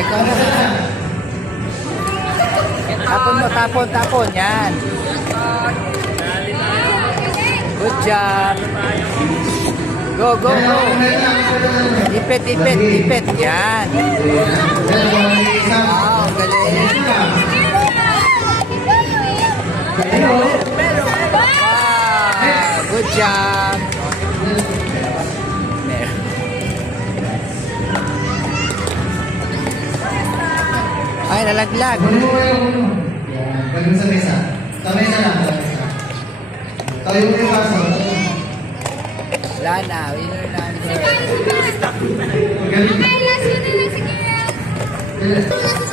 ikaw na. Tapon mo, tapon, tapon. Yan. Good job. Go, go, go. Ipit, ipit, ipit. Yan. Wow, galing. Wow, good job. Ay, nalaglag. Ganun sa mesa. Sa mesa lang. Tayo yung paso. Wala na. Winner na. Magaling.